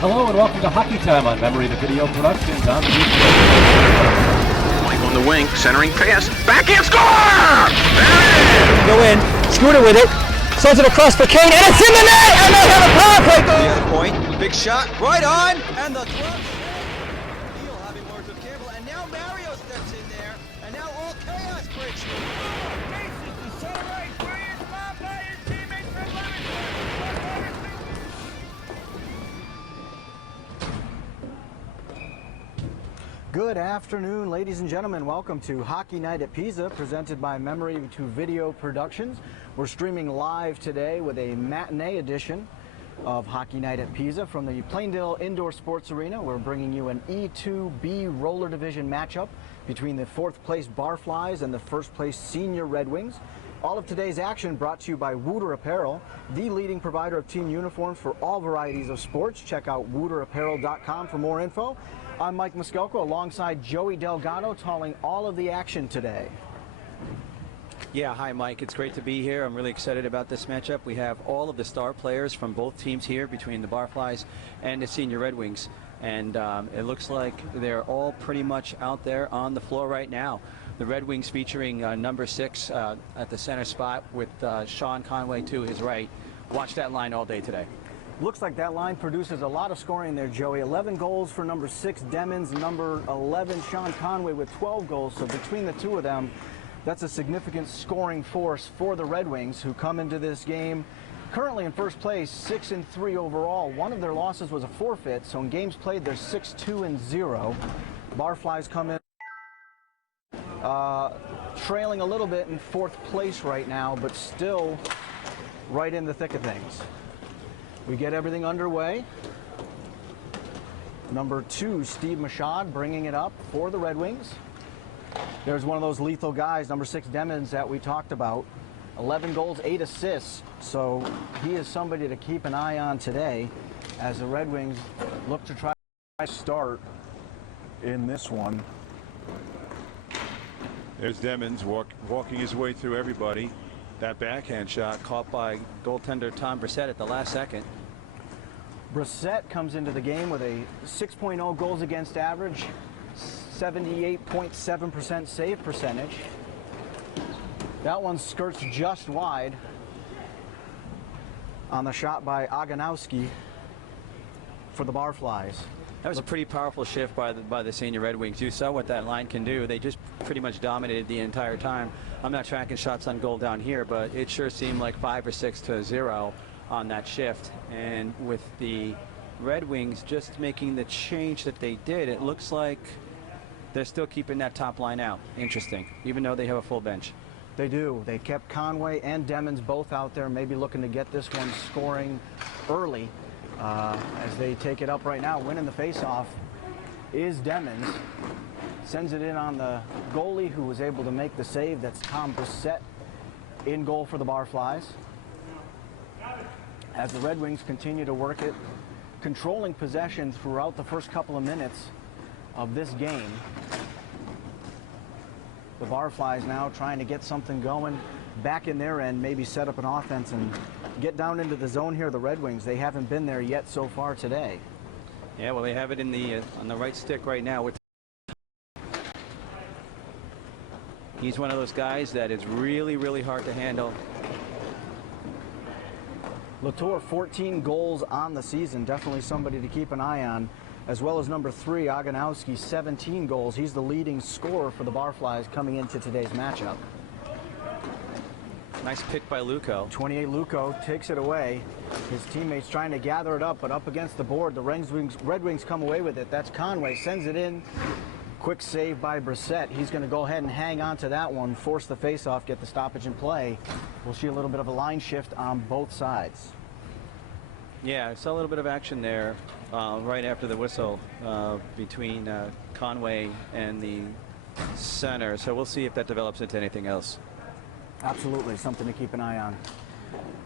Hello and welcome to Hockey Time on Memory the Video Productions on the Mike on the wing, centering pass, backhand score! Go in, Scooter with it, sends it across for Kane, and it's in the net, and they have a power play. Near the point, big shot, right on, and the glove. Neal having words with Campbell, and now Mario steps in there, and now all chaos breaks loose. Good afternoon, ladies and gentlemen. Welcome to Hockey Night at PISA, presented by Memory E2 Productions. We're streaming live today with a matinee edition of Hockey Night at PISA from the Plainville Indoor Sports Arena. We're bringing you an E2B roller division matchup between the 4th place Barflys and the 1st place Senior Red Wings. All of today's action brought to you by E2-R Apparel, the leading provider of team uniforms for all varieties of sports. Check out E2-RApparel.com for more info. I'm Mike Maiscalco alongside Joey Delgado, calling all of the action today. Yeah, hi Mike, it's great to be here. I'm really excited about this matchup. We have all of the star players from both teams here between the Barflys and the Senior Red Wings. And it looks like they're all pretty much out there on the floor right now. The Red Wings featuring number 6 at the center spot with Sean Conway to his right. Watch that line all day today. Looks like that line produces a lot of scoring there, Joey. 11 goals for number 6, Demons, number 11, Sean Conway with 12 goals. So between the two of them, that's a significant scoring force for the Red Wings, who come into this game currently in first place, 6-3 overall. One of their losses was a forfeit, so in games played, they're 6-2-0. Barflies come in trailing a little bit in 4th place right now, but still right in the thick of things. We get everything underway. Number 2, Steve Machad, bringing it up for the Red Wings. There's one of those lethal guys, number 6, Demons, that we talked about. 11 goals, 8 assists, so he is somebody to keep an eye on today as the Red Wings look to try to start in this one. There's Demons walking his way through everybody. That backhand shot Caught by goaltender Tom Brissett at the last second. Brissett comes into the game with a 6.0 goals against average, 78.7% save percentage. That one skirts just wide on the shot by Aganowski for the Barflies. That was a pretty powerful shift by the Senior Red Wings. You saw what that line can do. They just pretty much dominated the entire time. I'm not tracking shots on goal down here, but it sure seemed like 5 or 6-0 on that shift. And with the Red Wings just making the change that they did, it looks like they're still keeping that top line out. Interesting, even though they have a full bench. They do. They kept Conway and Demons both out there, maybe looking to get this one scoring early. As they take it up right now, winning the faceoff is Demons. Sends it in on the goalie, who was able to make the save. That's Tom Brissett in goal for the Barflies. As the Red Wings continue to work it, controlling possession throughout the first couple of minutes of this game. The Barflies now trying to get something going back in their end, maybe set up an offense and get down into the zone here. The Red Wings, they haven't been there yet so far today. Yeah, well, they have it in the on the right stick right now. He's one of those guys that is really, really hard to handle. Latour, 14 goals on the season, definitely somebody to keep an eye on, as well as number 3, Aganowski, 17 goals. He's the leading scorer for the Barflies coming into today's matchup. Nice pick by Luco. 28 Luco takes it away. His teammates trying to gather it up, but up against the board, the Red Wings come away with it. That's Conway, sends it in. Quick save by Brissett. He's going to go ahead and hang on to that one, force the faceoff, get the stoppage in play. We'll see a little bit of a line shift on both sides. Yeah, I saw a little bit of action there right after the whistle between Conway and the center. So we'll see if that develops into anything else. Absolutely, something to keep an eye on.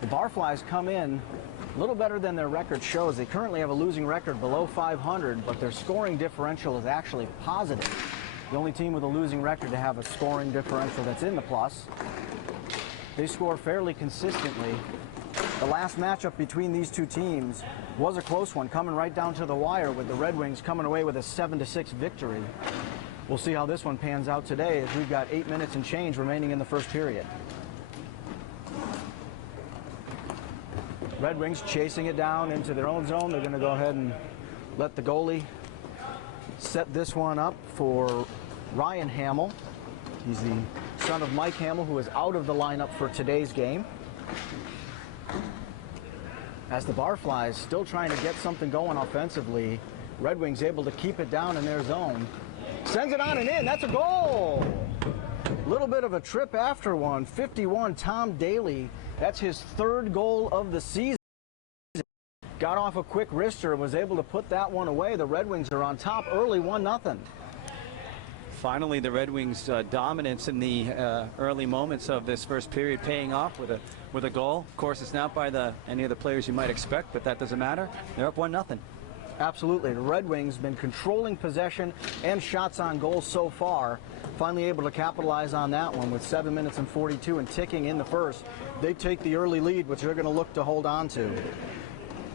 The Barflies come in a little better than their record shows. They currently have a losing record below 500, but their scoring differential is actually positive. The only team with a losing record to have a scoring differential that's in the plus. They score fairly consistently The last matchup between these two teams was a close one, coming right down to the wire with the Red Wings coming away with a 7-6 victory. We'll see how this one pans out today as we've got 8 minutes and change remaining in the first period. Red Wings chasing it down into their own zone. They're going to go ahead and let the goalie set this one up for Ryan Hamill. He's the son of Mike Hamill, who is out of the lineup for today's game. As the Barflys still trying to get something going offensively, Red Wings able to keep it down in their zone. Sends it on and in. That's a goal. A little bit of a trip after one. 51, Tom Daly. That's his third goal of the season. Got off a quick wrister and was able to put that one away. The Red Wings are on top early, 1-0. Finally, the Red Wings' dominance in the early moments of this first period paying off with a goal. Of course, it's not by any of the players you might expect, but that doesn't matter. They're up 1-0. Absolutely. The Red Wings been controlling possession and shots on goal so far. Finally able to capitalize on that one with 7 minutes and 42 and ticking in the first. They take the early lead, which they're going to look to hold on to.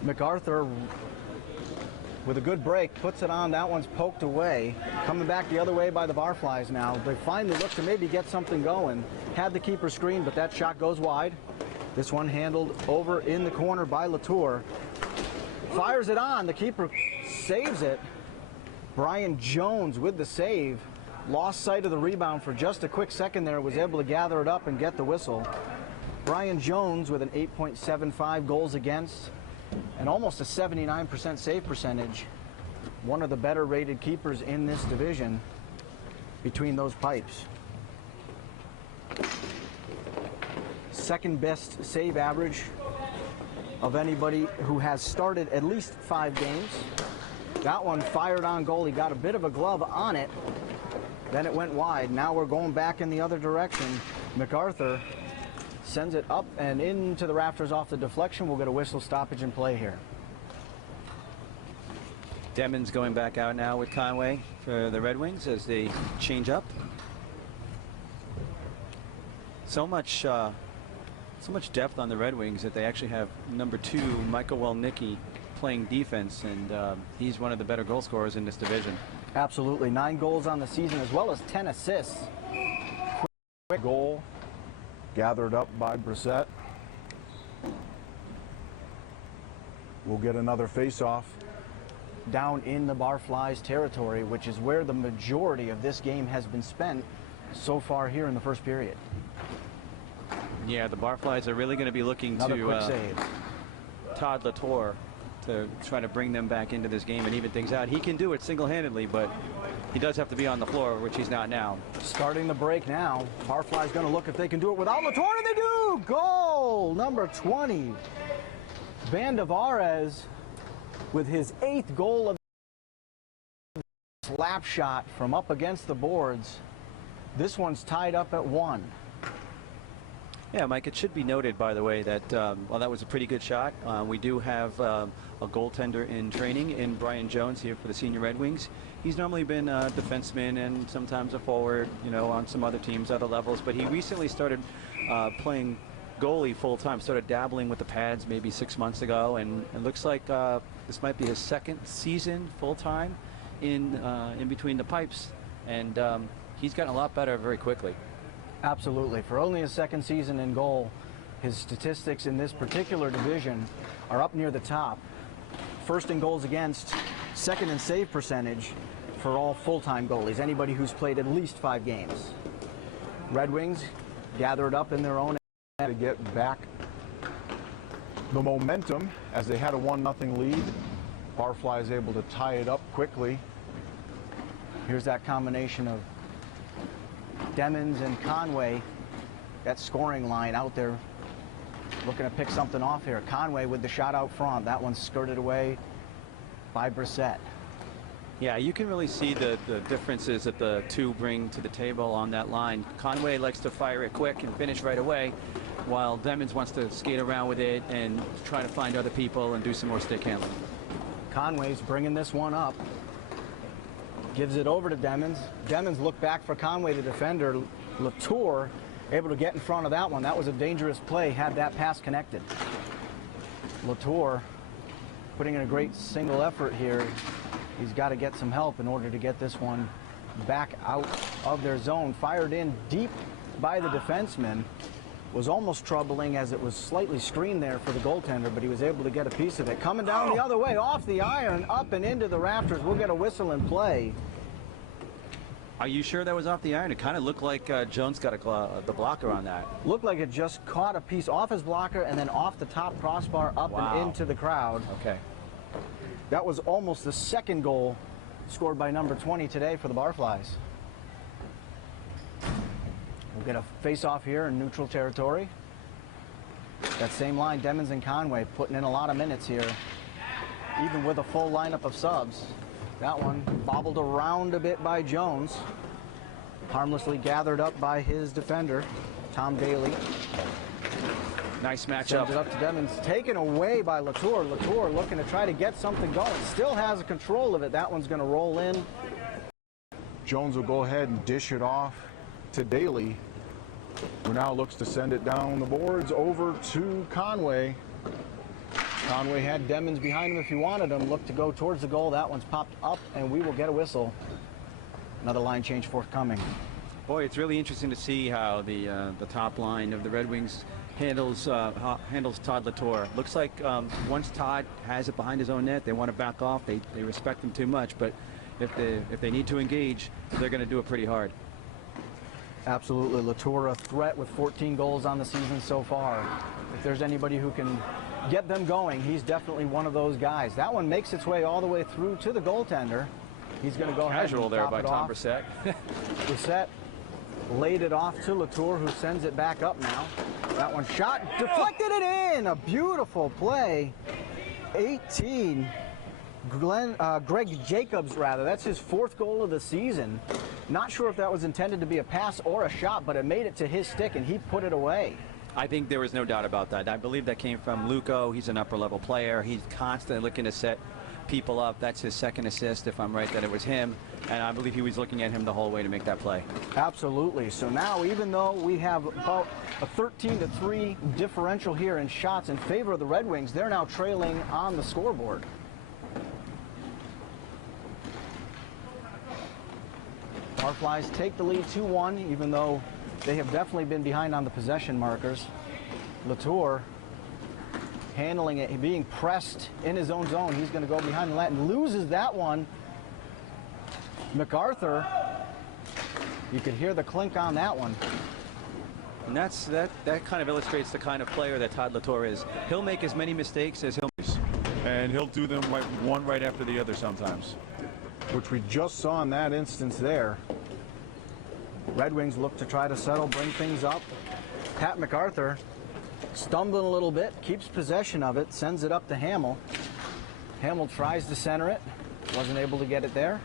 MacArthur, with a good break, puts it on. That one's poked away. Coming back the other way by the Barflys now. They finally look to maybe get something going. Had the keeper screened, but that shot goes wide. This one handled over in the corner by Latour. Fires it on. The keeper saves it. Brian Jones with the save. Lost sight of the rebound for just a quick second there. Was able to gather it up and get the whistle. Brian Jones with an 8.75 goals against and almost a 79% save percentage. One of the better rated keepers in this division between those pipes. Second best save average of anybody who has started at least 5 games. That one fired on goal. He got a bit of a glove on it. Then it went wide. Now we're going back in the other direction. MacArthur sends it up and into the rafters off the deflection. We'll get a whistle stoppage in play here. Demons going back out now with Conway for the Red Wings as they change up. So much depth on the Red Wings that they actually have number 2, Michael Welnicki, playing defense, and he's one of the better goal scorers in this division. Absolutely. 9 goals on the season as well as 10 assists. Quick goal gathered up by Brissett. We'll get another face-off. Down in the Barflys territory, which is where the majority of this game has been spent so far here in the first period. Yeah, the Barflys are really going to be looking Another to quick save. Todd Latour to try to bring them back into this game and even things out. He can do it single-handedly, but he does have to be on the floor, which he's not now. Starting the break now. Barfly's going to look if they can do it without Latour, and they do! Goal number 20. Vandevarez with his 8th goal of the slap shot from up against the boards. This one's tied up at 1. Yeah, Mike, it should be noted, by the way, that while that was a pretty good shot, we do have a goaltender in training in Brian Jones here for the Senior Red Wings. He's normally been a defenseman and sometimes a forward, you know, on some other teams, other levels, but he recently started playing goalie full-time, started dabbling with the pads maybe 6 months ago, and it looks like this might be his 2nd season full-time in between the pipes, and he's gotten a lot better very quickly. Absolutely. For only his 2nd season in goal, his statistics in this particular division are up near the top. 1st in goals against, 2nd in save percentage for all full-time goalies, anybody who's played at least 5 games. Red Wings gather it up in their own To get back the momentum as they had a 1-0 lead. Barfly is able to tie it up quickly. Here's that combination of Demons and Conway, that scoring line out there looking to pick something off here. Conway with the shot out front. That one's skirted away by Brissett. Yeah, you can really see the differences that the two bring to the table on that line. Conway likes to fire it quick and finish right away, while Demons wants to skate around with it and try to find other people and do some more stick handling. Conway's bringing this one up. Gives it over to Demons. Demons look back for Conway, the defender. Latour able to get in front of that one. That was a dangerous play had that pass connected. Latour putting in a great single effort here. He's got to get some help in order to get this one back out of their zone. Fired in deep by the defenseman. Was almost troubling as it was slightly screened there for the goaltender, but he was able to get a piece of it. Coming down the other way, off the iron, up and into the rafters. We'll get a whistle and play. Are you sure that was off the iron? It kind of looked like Jones got the blocker on that. Looked like it just caught a piece off his blocker and then off the top crossbar up and into the crowd. Okay. That was almost the second goal scored by number 20 today for the Barflys. We'll get a face-off here in neutral territory. That same line, Demons and Conway putting in a lot of minutes here, even with a full lineup of subs. That one bobbled around a bit by Jones, harmlessly gathered up by his defender, Tom Daly. Nice matchup. Sends it up to Demons, taken away by Latour. Latour looking to try to get something going. Still has control of it. That one's going to roll in. Jones will go ahead and dish it off to Daly, who now looks to send it down the boards over to Conway. Conway had Demons behind him if he wanted him. Looked to go towards the goal. That one's popped up, and we will get a whistle. Another line change forthcoming. Boy, it's really interesting to see how the top line of the Red Wings handles Todd Latour. Looks like once Todd has it behind his own net, they want to back off. They respect him too much, but if they need to engage, they're going to do it pretty hard. Absolutely. Latour a threat with 14 goals on the season so far. If there's anybody who can get them going, he's definitely one of those guys. That one makes its way all the way through to the goaltender. He's going to go ahead and there top by it Tom off. Brissett. Brissett laid it off to Latour, who sends it back up now. That one shot, deflected it in. A beautiful play. 18. Greg Jacobs, rather. That's his 4th goal of the season. Not sure if that was intended to be a pass or a shot, but it made it to his stick, and he put it away. I think there was no doubt about that. I believe that came from Luco. He's an upper-level player. He's constantly looking to set people up. That's his 2nd assist, if I'm right, that it was him. And I believe he was looking at him the whole way to make that play. Absolutely. So now, even though we have about a 13-3 differential here in shots in favor of the Red Wings, they're now trailing on the scoreboard. Barflys take the lead 2-1, even though they have definitely been behind on the possession markers. Latour handling it, being pressed in his own zone. He's going to go behind the net and loses that one. MacArthur, you could hear the clink on that one. And that kind of illustrates the kind of player that Todd Latour is. He'll make as many mistakes as he'll miss. And he'll do them one right after the other sometimes. Which we just saw in that instance there. Red Wings look to try to settle, bring things up. Pat MacArthur stumbling a little bit, keeps possession of it, sends it up to Hamill. Hamill tries to center it, wasn't able to get it there.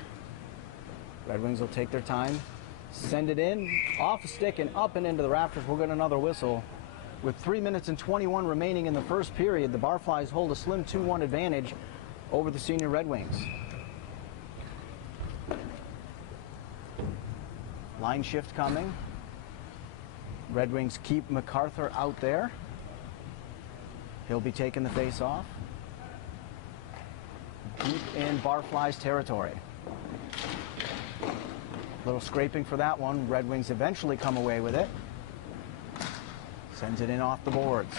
Red Wings will take their time, send it in, off a stick and up and into the rafters. We'll get another whistle. With 3 minutes and 21 remaining in the first period, the Barflys hold a slim 2-1 advantage over the senior Red Wings. Line shift coming. Red Wings keep MacArthur out there. He'll be taking the face off. Deep in Barfly's territory. Little scraping for that one. Red Wings eventually come away with it. Sends it in off the boards.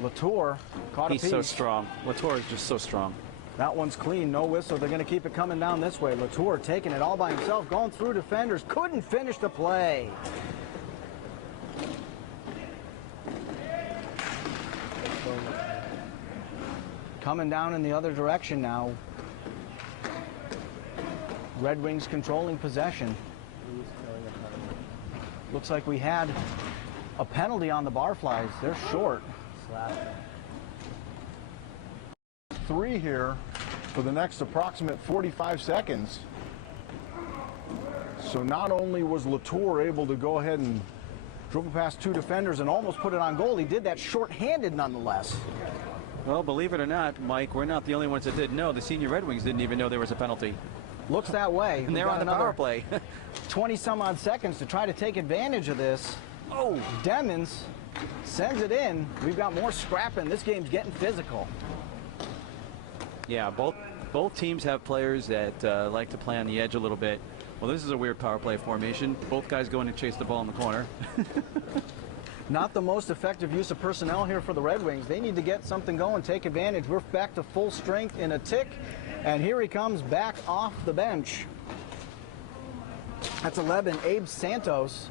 Latour caught a piece. He's so strong. Latour is just so strong. That one's clean, no whistle. They're going to keep it coming down this way. Latour taking it all by himself, going through defenders, couldn't finish the play. Coming down in the other direction now. Red Wings controlling possession. Looks like we had a penalty on the Barflys. They're short. 3 here for the next approximate 45 seconds. So not only was Latour able to go ahead and dribble past 2 defenders and almost put it on goal, he did that short-handed nonetheless. Well, believe it or not, Mike, we're not the only ones that didn't know. The senior Red Wings didn't even know there was a penalty. Looks that way. And they're on the power play. 20-some-odd seconds to try to take advantage of this. Oh, Demons sends it in. We've got more scrapping. This game's getting physical. Yeah, both teams have players that like to play on the edge a little bit. Well, this is a weird power play formation. Both guys going to chase the ball in the corner. Not the most effective use of personnel here for the Red Wings. They need to get something going, take advantage. We're back to full strength in a tick, and here he comes back off the bench. That's 11, Abe Santos,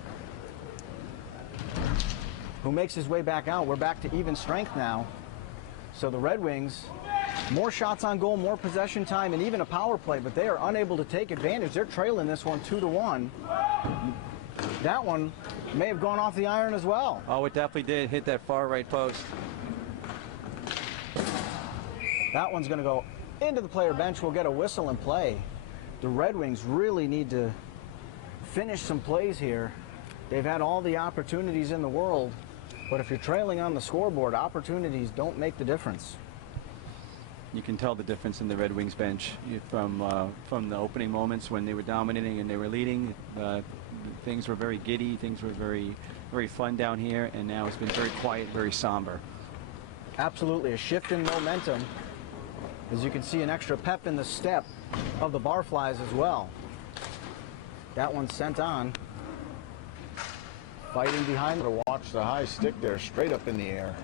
who makes his way back out. We're back to even strength now. So the Red Wings, more shots on goal, more possession time, and even a power play, but they are unable to take advantage. They're trailing this one 2-1. That one may have gone off the iron as well. Oh, it definitely did hit that far right post. That one's going to go into the player bench. We'll get a whistle and play. The Red Wings really need to finish some plays here. They've had all the opportunities in the world, but if you're trailing on the scoreboard, opportunities don't make the difference. You can tell the difference in the Red Wings bench from the opening moments when they were dominating and they were leading. Things were very giddy, things were very fun down here, and now it's been very quiet, very somber. Absolutely, a shift in momentum. As you can see, an extra pep in the step of the Barflys as well. That one's sent on. Fighting behind. To watch the high stick there, straight up in the air.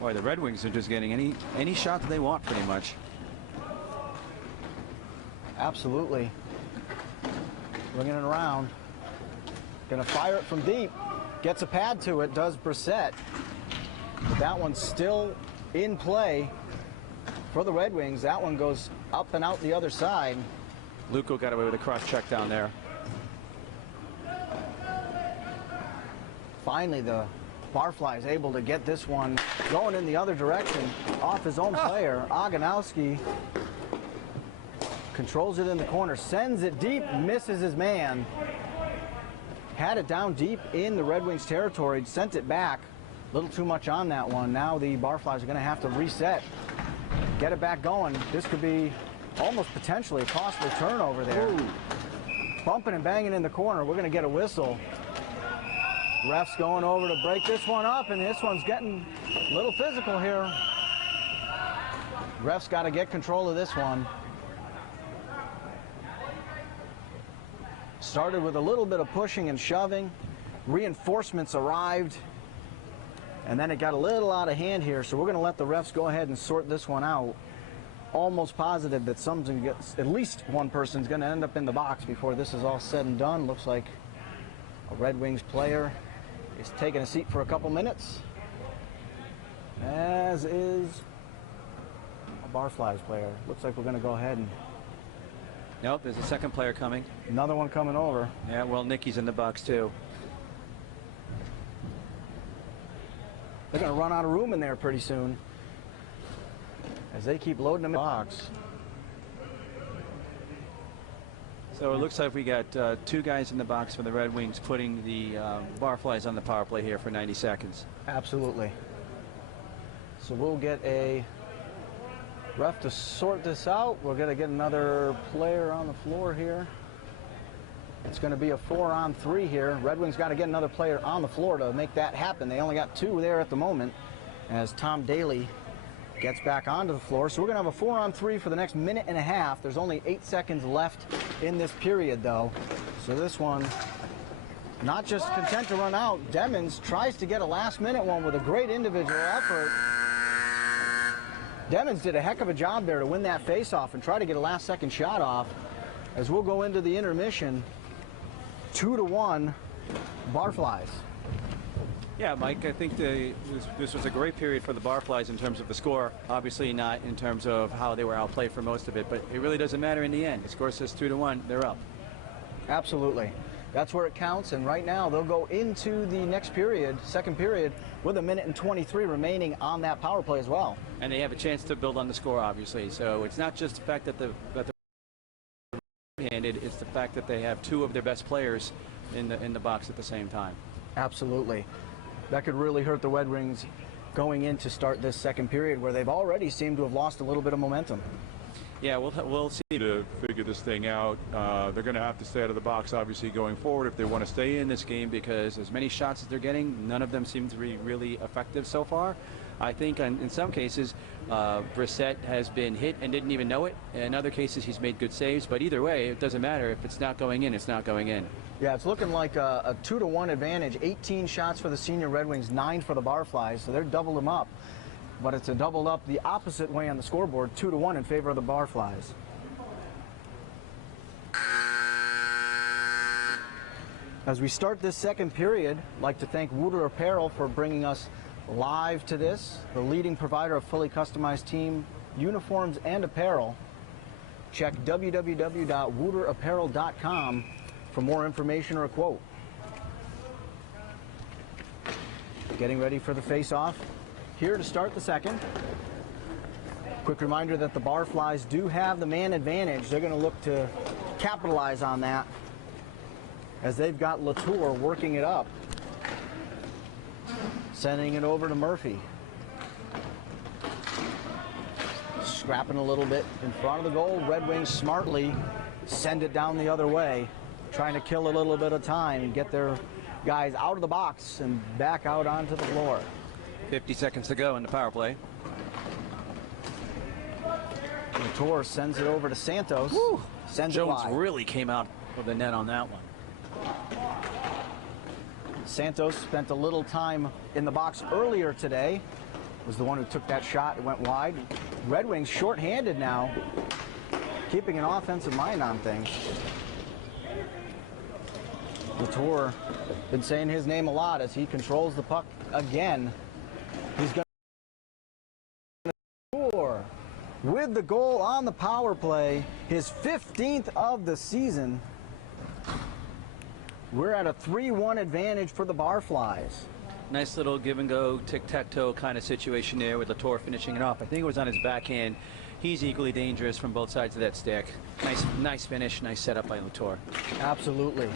Boy, the Red Wings are just getting any shot that they want, pretty much. Absolutely. Bringing it around. Gonna fire it from deep. Gets a pad to it, does Brissett. But that one's still in play for the Red Wings. That one goes up and out the other side. Luco got away with a cross check down there. Finally, the Barfly is able to get this one going in the other direction off his own player. Oganowski controls it in the corner, sends it deep, misses his man. Had it down deep in the Red Wings territory, sent it back. A little too much on that one. Now the Barflies are going to have to reset, get it back going. This could be almost potentially a costly turnover there. Ooh. Bumping and banging in the corner. We're going to get a whistle. Ref's going over to break this one up, and this one's getting a little physical here. Ref's got to get control of this one. Started with a little bit of pushing and shoving. Reinforcements arrived, and then it got a little out of hand here, so we're going to let the refs go ahead and sort this one out. Almost positive that at least one person's going to end up in the box before this is all said and done. Looks like a Red Wings player is taking a seat for a couple minutes, as is a Barflies player. Looks like we're going to go ahead and... Nope, there's a second player coming. Another one coming over. Yeah, well, Nicky's in the box too. They're going to run out of room in there pretty soon as they keep loading them in the box. So it looks like we got two guys in the box for the Red Wings, putting the Barflies on the power play here for 90 seconds. Absolutely. So we'll get a ref to sort this out. We're going to get another player on the floor here. It's going to be a 4-on-3 here. Red Wings got to get another player on the floor to make that happen. They only got two there at the moment as Tom Daly gets back onto the floor. So we're going to have a 4-on-3 for the next minute and a half. There's only 8 seconds left in this period, though. So this one, not just content to run out. Demons tries to get a last-minute one with a great individual effort. Demons did a heck of a job there to win that face-off and try to get a last-second shot off. As we'll go into the intermission, 2-1 Barflies. Yeah, Mike, I think this was a great period for the Barflies in terms of the score. Obviously not in terms of how they were outplayed for most of it, but it really doesn't matter in the end. The score says 2-1, they're up. Absolutely. That's where it counts, and right now they'll go into the next period, second period, with 1:23 remaining on that power play as well. And they have a chance to build on the score, obviously. So it's not just the fact that they're handed, it's the fact that they have two of their best players in the box at the same time. Absolutely. That could really hurt the Red Wings going in to start this second period, where they've already seemed to have lost a little bit of momentum. Yeah, we'll see. To figure this thing out, they're going to have to stay out of the box, obviously, going forward if they want to stay in this game, because as many shots as they're getting, none of them seem to be really effective so far. I think in some cases, Brissett has been hit and didn't even know it. In other cases, he's made good saves. But either way, it doesn't matter. If it's not going in, it's not going in. Yeah, it's looking like a 2-to-1 advantage. 18 shots for the senior Red Wings, 9 for the Barflies. So they're doubled them up. But it's a doubled up the opposite way on the scoreboard, 2-to-1 in favor of the Barflies. As we start this second period, I'd like to thank Wooter Apparel for bringing us live to this, the leading provider of fully customized team uniforms and apparel. Check www.wooterapparel.com for more information or a quote. Getting ready for the face-off here to start the second. Quick reminder that the Barflies do have the man advantage. They're going to look to capitalize on that as they've got Latour working it up. Sending it over to Murphy. Scrapping a little bit in front of the goal. Red Wings smartly send it down the other way, trying to kill a little bit of time and get their guys out of the box and back out onto the floor. 50 seconds to go in the power play. Latour sends it over to Santos. Woo. Sends Jones it wide. really came out with the net on that one. Santos spent a little time in the box earlier today. Was the one who took that shot. It went wide. Red Wings shorthanded now, keeping an offensive mind on things. Latour been saying his name a lot as he controls the puck again. He's going to score with the goal on the power play, his 15th of the season. We're at a 3-1 advantage for the Barflies. Nice little give and go, tic-tac-toe kind of situation there with Latour finishing it off. I think it was on his backhand. He's equally dangerous from both sides of that stick. Nice finish, nice setup by Latour. Absolutely.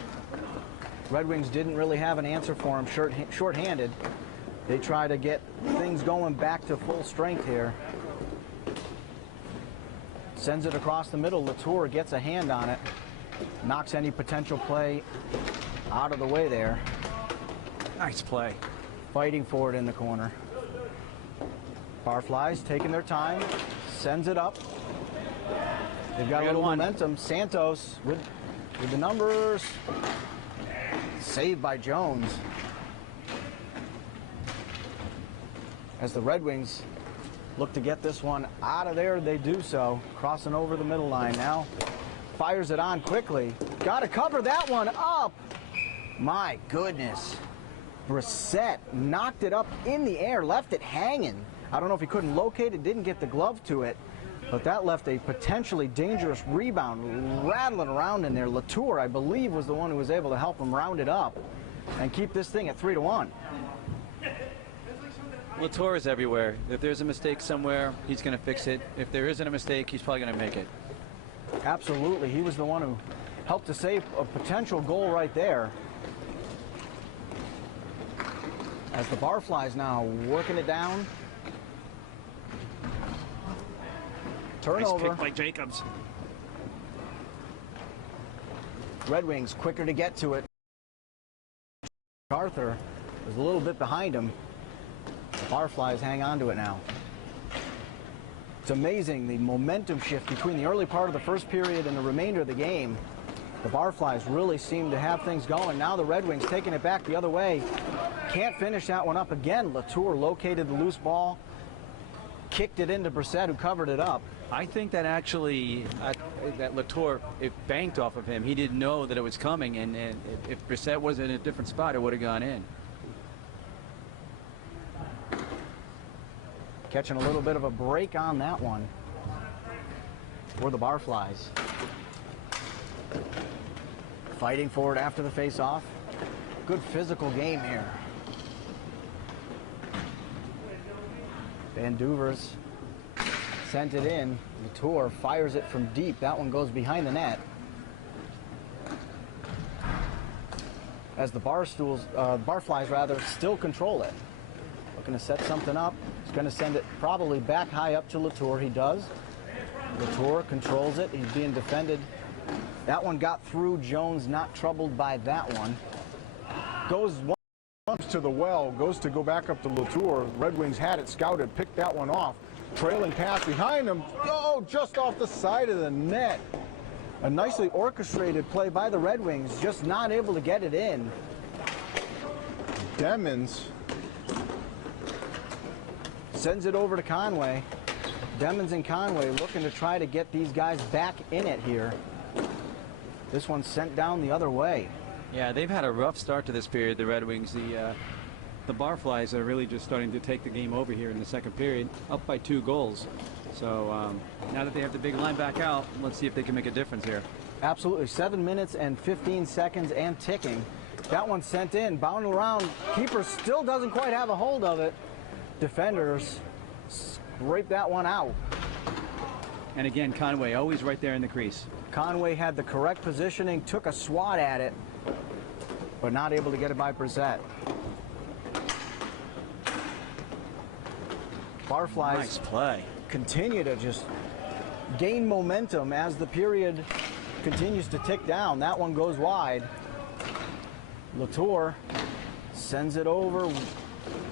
Red Wings didn't really have an answer for him short-handed. They try to get things going back to full strength here. Sends it across the middle. Latour gets a hand on it. Knocks any potential play out of the way there. Nice play. Fighting for it in the corner. Barflies taking their time. Sends it up. They've got a little momentum. Santos with the numbers. Saved by Jones. As the Red Wings look to get this one out of there, they do so. Crossing over the middle line now. Fires it on quickly. Got to cover that one up. My goodness. Brissett knocked it up in the air, left it hanging. I don't know if he couldn't locate it, didn't get the glove to it, but that left a potentially dangerous rebound rattling around in there. Latour, I believe, was the one who was able to help him round it up and keep this thing at 3-1. Latour is everywhere. If there's a mistake somewhere, he's going to fix it. If there isn't a mistake, he's probably going to make it. Absolutely. He was the one who helped to save a potential goal right there. As the Barflies now working it down. Turnover. Nice pick by Jacobs. Red Wings quicker to get to it. Arthur was a little bit behind him. The Barflies hang on to it now. It's amazing the momentum shift between the early part of the first period and the remainder of the game. The Barflies really seem to have things going. Now the Red Wings taking it back the other way. Can't finish that one up again. Latour located the loose ball, kicked it into Brissett, who covered it up. I think that actually, that Latour, it banked off of him. He didn't know that it was coming, and if Brissett was in a different spot, it would have gone in. Catching a little bit of a break on that one for the Barflies. Fighting for it after the face-off. Good physical game here. Van Duvers sent it in. Latour fires it from deep. That one goes behind the net. As the Barflies rather still control it. Looking to set something up. He's going to send it probably back high up to Latour. He does. Latour controls it. He's being defended. That one got through. Jones not troubled by that one. Goes one To the well, goes to go back up to Latour. Red Wings had it scouted, picked that one off. Trailing pass behind him. Oh, just off the side of the net. A nicely orchestrated play by the Red Wings, just not able to get it in. Demons sends it over to Conway. Demons and Conway looking to try to get these guys back in it here. This one's sent down the other way. Yeah, they've had a rough start to this period, the Red Wings. The Barflys are really just starting to take the game over here in the second period, up by 2 goals. So now that they have the big line back out, let's see if they can make a difference here. Absolutely. 7 minutes and 15 seconds and ticking. That one sent in, bounding around. Keeper still doesn't quite have a hold of it. Defenders scrape that one out. And again, Conway always right there in the crease. Conway had the correct positioning, took a swat at it, but not able to get it by Brissett. Barflys Nice play. continue to just gain momentum as the period continues to tick down. That one goes wide. Latour sends it over,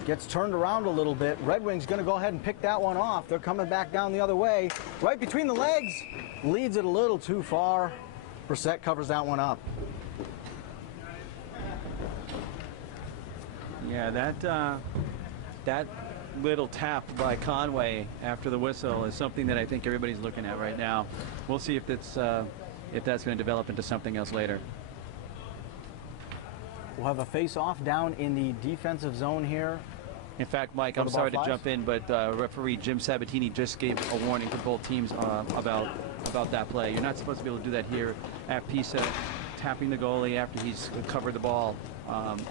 gets turned around a little bit. Red Wings going to go ahead and pick that one off. They're coming back down the other way. Right between the legs. Leads it a little too far. Brissett covers that one up. Yeah, that little tap by Conway after the whistle is something that I think everybody's looking at right now. We'll see if that's going to develop into something else later. We'll have a face-off down in the defensive zone here. In fact, Mike, For I'm the sorry to Barflys? jump in, but referee Jim Sabatini just gave a warning to both teams about that play. You're not supposed to be able to do that here at PISA. Tapping the goalie after he's covered the ball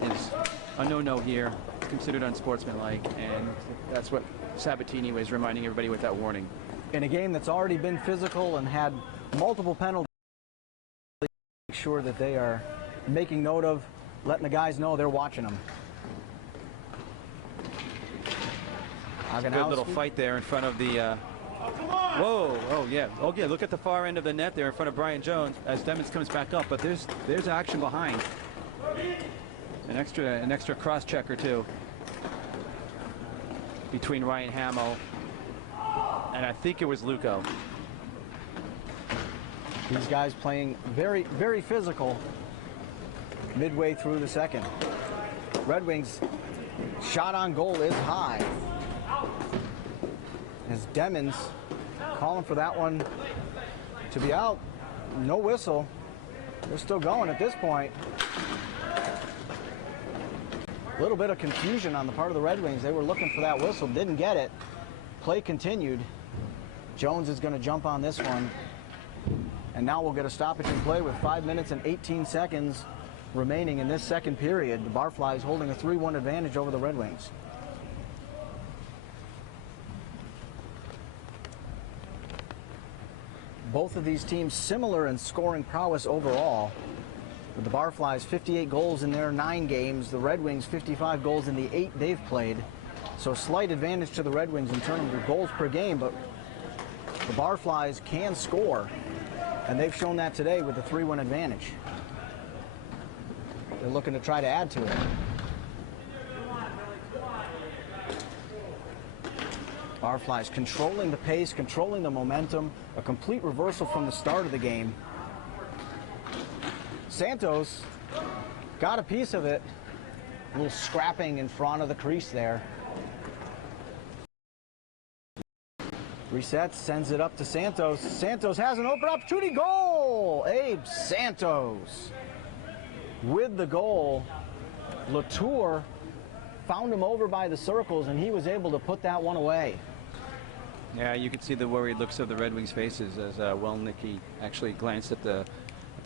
is a no-no here, considered unsportsmanlike, and that's what Sabatini was reminding everybody with that warning. In a game that's already been physical and had multiple penalties, make sure that they are making note of, letting the guys know they're watching them. Good little fight there in front of the whoa, oh yeah, look at the far end of the net there in front of Brian Jones as Demons comes back up, but there's action behind. An extra cross check or two between Ryan Hamill and I think it was Luco. These guys playing very, very physical midway through the second. Red Wings shot on goal is high. As Demons calling for that one to be out. No whistle. They're still going at this point. A little bit of confusion on the part of the Red Wings. They were looking for that whistle, didn't get it. Play continued. Jones is going to jump on this one. And now we'll get a stoppage in play with 5 minutes and 18 seconds remaining in this second period. The Barflys holding a 3-1 advantage over the Red Wings. Both of these teams similar in scoring prowess overall. With the Barflys 58 goals in their 9 games, the Red Wings 55 goals in the 8 they've played. So slight advantage to the Red Wings in terms of goals per game, but the Barflys can score, and they've shown that today with the 3-1 advantage. They're looking to try to add to it. Barflys controlling the pace, controlling the momentum, a complete reversal from the start of the game. Santos got a piece of it. A little scrapping in front of the crease there. Resets, sends it up to Santos. Santos has an open opportunity. Goal! Abe Santos with the goal. Latour found him over by the circles, and he was able to put that one away. Yeah, you could see the worried looks of the Red Wings faces as Welnicki actually glanced at the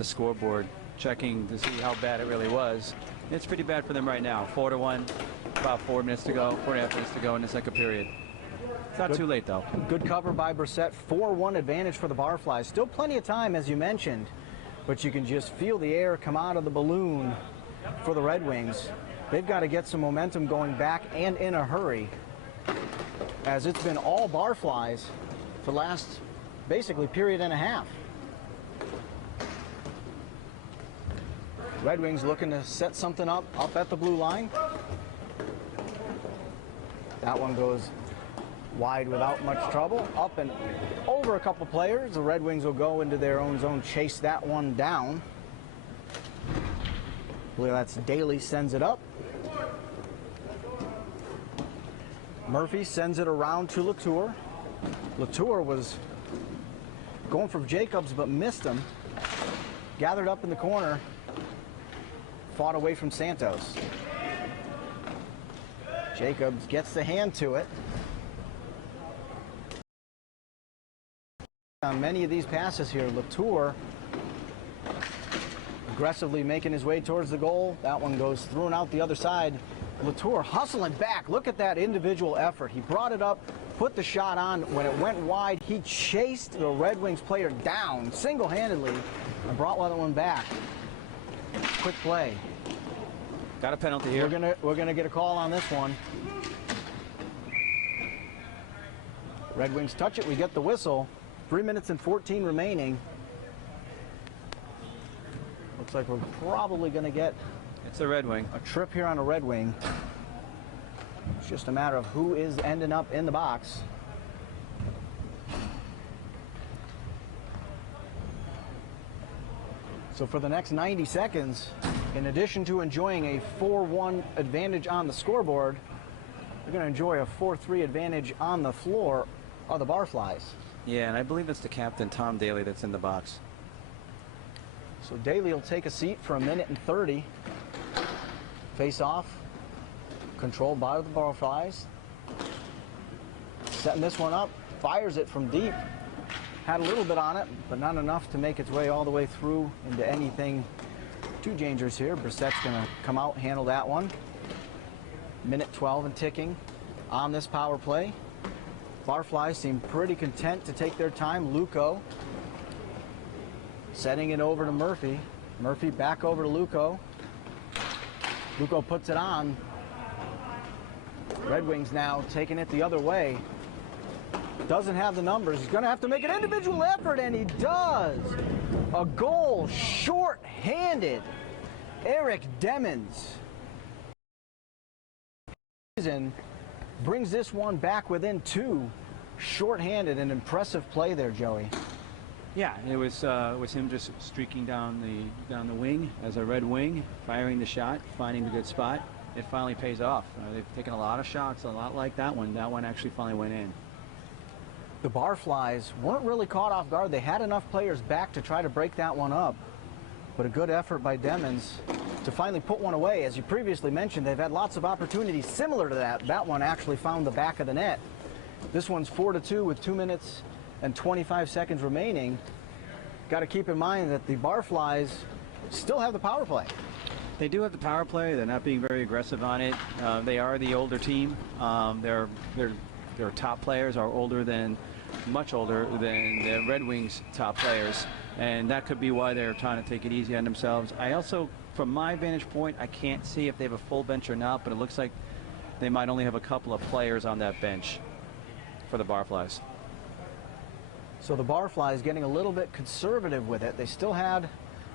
scoreboard, checking to see how bad it really was. It's pretty bad for them right now. 4-1, about 4 minutes to go, 4.5 minutes to go in the second period. It's not too late, though. Good cover by Brissett. 4-1 advantage for the Barflys. Still plenty of time, as you mentioned, but you can just feel the air come out of the balloon for the Red Wings. They've got to get some momentum going back and in a hurry, as it's been all Barflys for the last basically period and a half. Red Wings looking to set something up at the blue line. That one goes wide without much trouble. Up and over a couple players. The Red Wings will go into their own zone, chase that one down. I believe that's Daly sends it up. Murphy sends it around to Latour. Latour was going for Jacobs but missed him. Gathered up in the corner. Fought away from Santos. Jacobs gets the hand to it. On many of these passes here, Latour aggressively making his way towards the goal. That one goes through and out the other side. Latour hustling back. Look at that individual effort. He brought it up, put the shot on. When it went wide, he chased the Red Wings player down single-handedly and brought that one back. Quick play. Got a penalty here. We're gonna get a call on this one. Red Wings touch it. We get the whistle. 3 minutes and 14 remaining. Looks like we're probably gonna get It's a Red Wing. a trip here on a Red Wing. It's just a matter of who is ending up in the box. So for the next 90 seconds, in addition to enjoying a 4-1 advantage on the scoreboard, we're going to enjoy a 4-3 advantage on the floor of the Barflys. Yeah, and I believe it's the captain, Tom Daly, that's in the box. So Daly will take a seat for 1:30. Face off, controlled by the Barflys. Setting this one up, fires it from deep. Had a little bit on it, but not enough to make its way all the way through into anything too dangerous here. Brissett's going to come out, handle that one. 1:12 and ticking on this power play. Barfly seem pretty content to take their time. Luco setting it over to Murphy. Murphy back over to Luco. Luco puts it on. Red Wings now taking it the other way. Doesn't have the numbers. He's going to have to make an individual effort, and he does. A goal short-handed. Eric Demens brings this one back within 2. Short-handed, an impressive play there, Joey. Yeah, it was him just streaking down the wing as a Red Wing, firing the shot, finding a good spot. It finally pays off. They've taken a lot of shots, a lot like that one. That one actually finally went in. The Barflys weren't really caught off guard. They had enough players back to try to break that one up. But a good effort by Demens to finally put one away. As you previously mentioned, they've had lots of opportunities similar to that. That one actually found the back of the net. This one's 4-2 with 2 minutes and 25 seconds remaining. Got to keep in mind that the Barflys still have the power play. They do have the power play. They're not being very aggressive on it. They are the older team. Their top players are much older than the Red Wings top players, and that could be why they're trying to take it easy on themselves. I also, from my vantage point, I can't see if they have a full bench or not, but it looks like they might only have a couple of players on that bench for the Barflys. So the Barflys getting a little bit conservative with it. They still had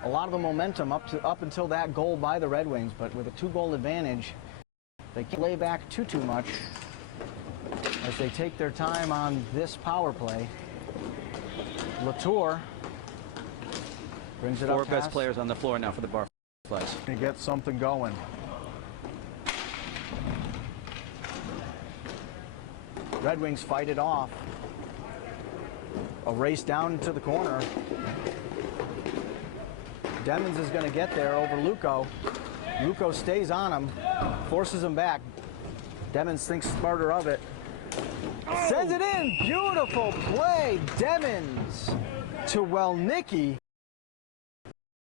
a lot of the momentum up until that goal by the Red Wings, but with a 2-goal advantage, they can't lay back too much as they take their time on this power play. Latour brings it up. 4 best players on the floor now for the Barflys. To get something going. Red Wings fight it off. A race down to the corner. Demens is going to get there over Luco. Luco stays on him, forces him back. Demens thinks smarter of it. Sends it in. Beautiful play. Demens to Welnicki.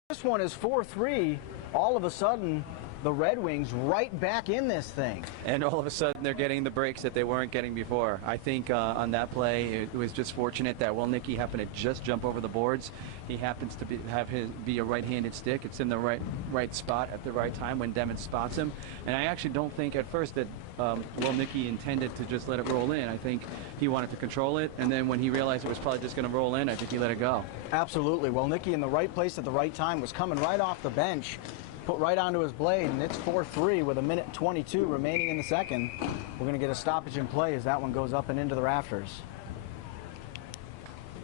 This one is 4-3. All of a sudden, the Red Wings right back in this thing. And all of a sudden, they're getting the breaks that they weren't getting before. I think on that play, it was just fortunate that Welnicki happened to just jump over the boards. He happens to be a right-handed stick. It's in the right spot at the right time when Demons spots him. And I actually don't think at first that Welnicki intended to just let it roll in. I think he wanted to control it, and then when he realized it was probably just going to roll in, I think he let it go. Absolutely. Welnicki in the right place at the right time, was coming right off the bench, put right onto his blade, and it's 4-3 with 1:22 remaining in the second. We're going to get a stoppage in play as that one goes up and into the rafters.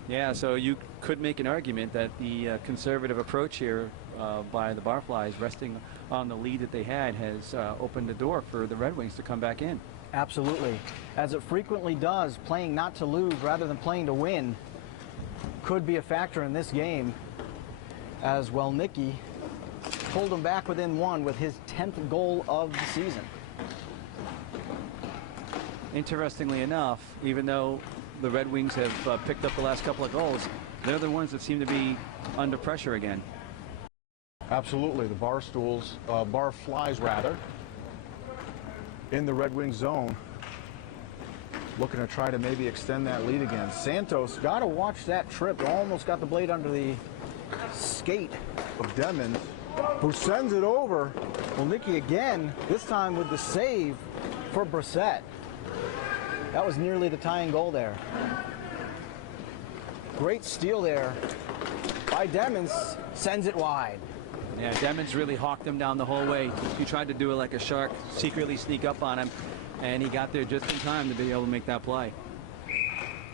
Yeah, so you could make an argument that the conservative approach here by the Barflys, resting on the lead that they had, has opened the door for the Red Wings to come back in. Absolutely. As it frequently does, playing not to lose rather than playing to win could be a factor in this game, as Welnicki pulled him back within one with his 10th goal of the season. Interestingly enough, even though the Red Wings have picked up the last couple of goals, they're the ones that seem to be under pressure again. Absolutely. The Barflys rather, in the Red Wings zone, looking to try to maybe extend that lead again. Santos got to watch that trip. Almost got the blade under the skate of Demons, who sends it over. Welnicki again, this time with the save for Brissett. That was nearly the tying goal there. Great steal there by Demons, sends it wide. Yeah, Demons really hawked him down the whole way. He tried to do it like a shark, secretly sneak up on him, and he got there just in time to be able to make that play.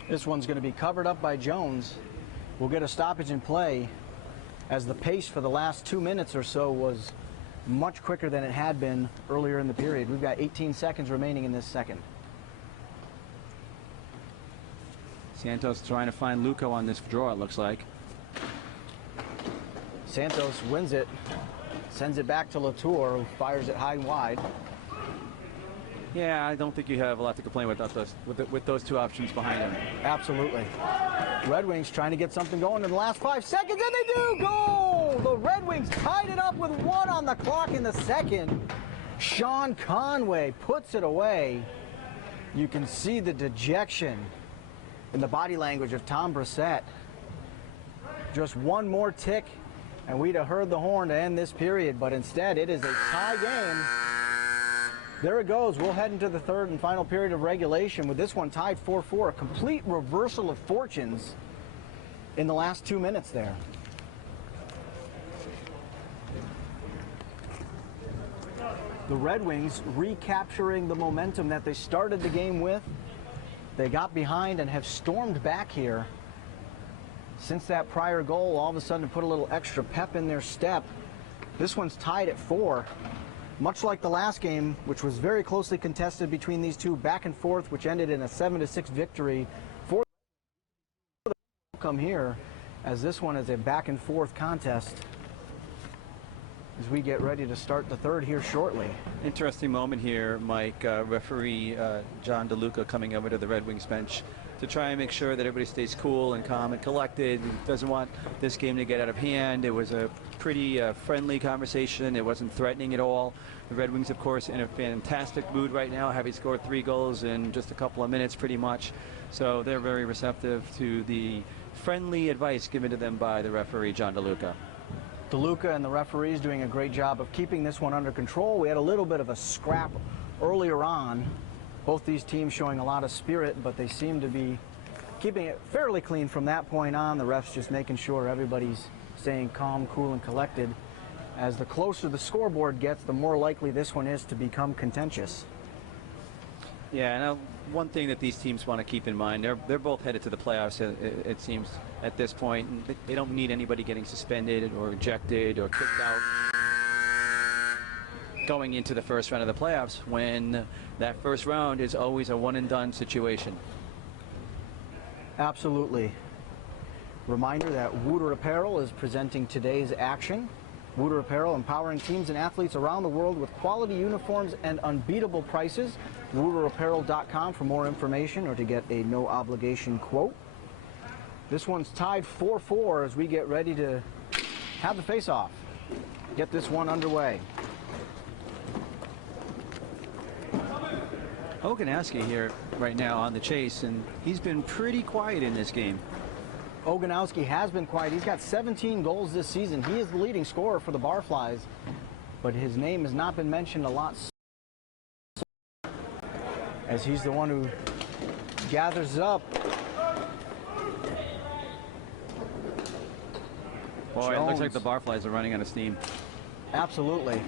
This one's going to be covered up by Jones. We'll get a stoppage in play, as the pace for the last 2 minutes or so was much quicker than it had been earlier in the period. We've got 18 seconds remaining in this second. Santos trying to find Luco on this draw, it looks like. Santos wins it, sends it back to Latour, who fires it high and wide. Yeah, I don't think you have a lot to complain with those two options behind him. Absolutely. Red Wings trying to get something going in the last 5 seconds, and they do! Goal! The Red Wings tied it up with 1 on the clock in the second. Sean Conway puts it away. You can see the dejection in the body language of Tom Brissett. Just one more tick, and we'd have heard the horn to end this period, but instead it is a tie game. There it goes. We'll head into the third and final period of regulation with this one tied 4-4. A complete reversal of fortunes in the last 2 minutes there. The Red Wings recapturing the momentum that they started the game with. They got behind and have stormed back here. Since that prior goal, all of a sudden put a little extra pep in their step. This one's tied at 4. Much like the last game, which was very closely contested between these two, back and forth, which ended in a 7-6 victory for the outcome here, as this one is a back and forth contest as we get ready to start the third here shortly. Interesting moment here, Mike. Referee John DeLuca coming over to the Red Wings bench to try and make sure that everybody stays cool and calm and collected. Doesn't want this game to get out of hand. It was a pretty friendly conversation. It wasn't threatening at all. The Red Wings, of course, in a fantastic mood right now, having scored 3 goals in just a couple of minutes pretty much. So they're very receptive to the friendly advice given to them by the referee John DeLuca. DeLuca and the referees doing a great job of keeping this one under control. We had a little bit of a scrap earlier on. Both these teams showing a lot of spirit, but they seem to be keeping it fairly clean from that point on. The refs just making sure everybody's staying calm, cool, and collected. As the closer the scoreboard gets, the more likely this one is to become contentious. Yeah, now one thing that these teams want to keep in mind, they're both headed to the playoffs, it seems, at this point. They don't need anybody getting suspended or ejected or kicked out going into the first round of the playoffs, when that first round is always a one-and-done situation. Absolutely. Reminder that Wooter Apparel is presenting today's action. Wooter Apparel, empowering teams and athletes around the world with quality uniforms and unbeatable prices. WooterApparel.com for more information or to get a no-obligation quote. This one's tied 4-4 as we get ready to have the face-off. Get this one underway. Oganowski here right now on the chase, and he's been pretty quiet in this game. Oganowski has been quiet. He's got 17 goals this season. He is the leading scorer for the Barflys, but his name has not been mentioned a lot, as he's the one who gathers it up. Boy, it looks like the Barflys are running out of steam. Absolutely.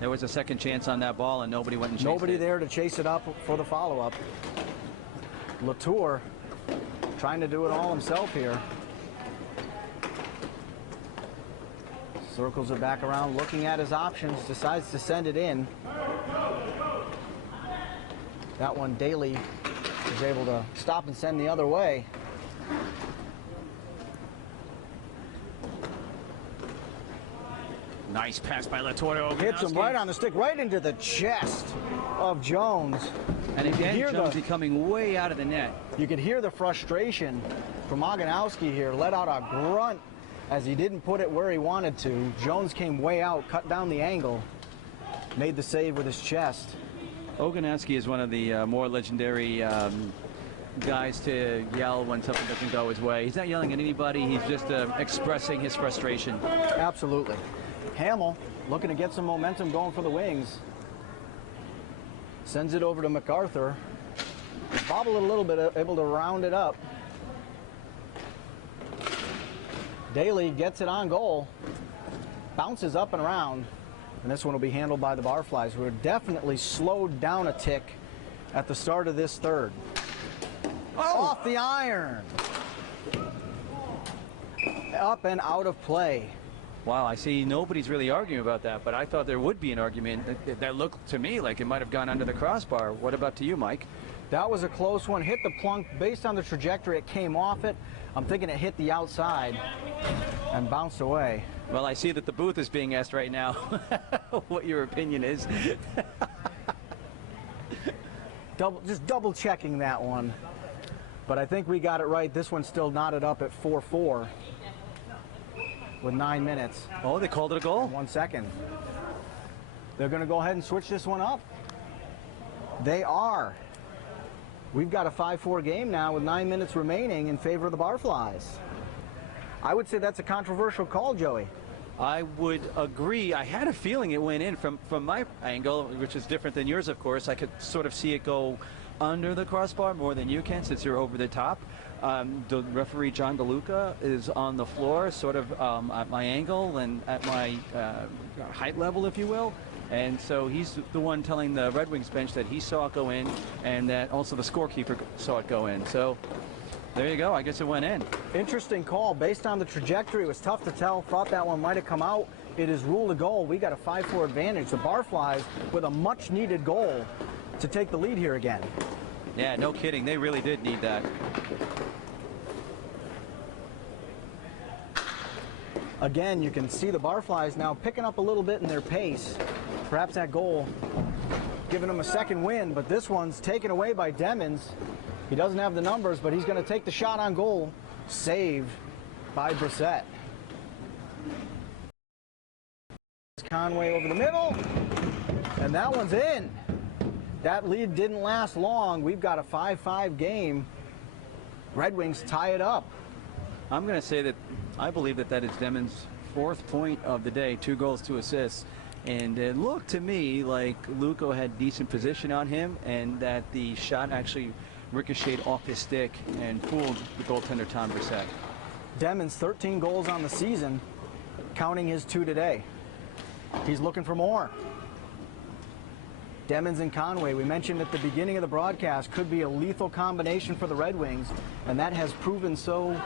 There was a second chance on that ball, and nobody went and chased it. Nobody there to chase it up for the follow-up. Latour trying to do it all himself here. Circles it back around, looking at his options, decides to send it in. That one, Daly is able to stop and send the other way. Nice pass by Latour. Hits him right on the stick, right into the chest of Jones. And again, Jones coming way out of the net. You could hear the frustration from Oganowski here. Let out a grunt as he didn't put it where he wanted to. Jones came way out, cut down the angle, made the save with his chest. Oganowski is one of the more legendary guys to yell when something doesn't go his way. He's not yelling at anybody. He's just expressing his frustration. Absolutely. Hamill looking to get some momentum going for the Wings. Sends it over to MacArthur. Bobbled it a little bit, able to round it up. Daly gets it on goal. Bounces up and around. And this one will be handled by the Barflys, who are definitely slowed down a tick at the start of this third. Oh! Off the iron. Up and out of play. Wow, I see nobody's really arguing about that, but I thought there would be an argument. That looked to me like it might have gone under the crossbar. What about to you, Mike? That was a close one. Hit the plunk. Based on the trajectory, it came off it. I'm thinking it hit the outside and bounced away. Well, I see that the booth is being asked right now what your opinion is. Just double checking that one. But I think we got it right. This one's still knotted up at 4-4 with 9 minutes. Oh, they called it a goal? 1 second. They're going to go ahead and switch this one up. They are. We've got a 5-4 game now with 9 minutes remaining in favor of the Barflys. I would say that's a controversial call, Joey. I would agree. I had a feeling it went in from my angle, which is different than yours, of course. I could sort of see it go under the crossbar more than you can, since you're over the top. The referee, John DeLuca, is on the floor, sort of at my angle and at my height level, if you will. And so he's the one telling the Red Wings bench that he saw it go in, and that also the scorekeeper saw it go in. So there you go. I guess it went in. Interesting call. Based on the trajectory, it was tough to tell. Thought that one might have come out. It is ruled a goal. We got a 5-4 advantage. The Barflys with a much-needed goal to take the lead here again. Yeah, no kidding. They really did need that. Again, you can see the Barflys now picking up a little bit in their pace. Perhaps that goal giving them a second win, but this one's taken away by Demons. He doesn't have the numbers, but he's going to take the shot on goal. Saved by Brissett. Conway over the middle, and that one's in. That lead didn't last long. We've got a 5-5 game. Red Wings tie it up. I'm going to say that I believe that is Demons' 4th point of the day, 2 goals, 2 assists. And it looked to me like Luco had decent position on him, and that the shot actually ricocheted off his stick and fooled the goaltender, Tom Brissett. Demons 13 goals on the season, counting his 2 today. He's looking for more. Demons and Conway, we mentioned at the beginning of the broadcast, could be a lethal combination for the Red Wings, and that has proven so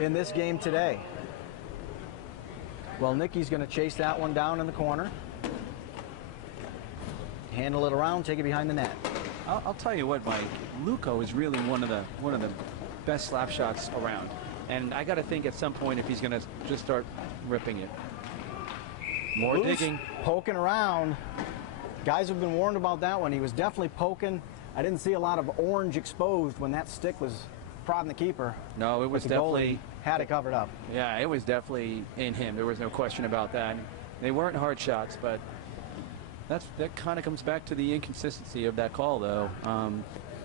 in this game today. Well, Nicky's going to chase that one down in the corner. Handle it around, take it behind the net. I'll tell you what, Mike. Luco is really one of the best slap shots around, and I got to think at some point if he's going to just start ripping it. More Loose, digging, poking around. Guys have been warned about that one. He was definitely poking. I didn't see a lot of orange exposed when that stick was prodding the keeper. No, it was the definitely had it covered up. Yeah, it was definitely in him. There was no question about that. They weren't hard shots, but That kind of comes back to the inconsistency of that call, though.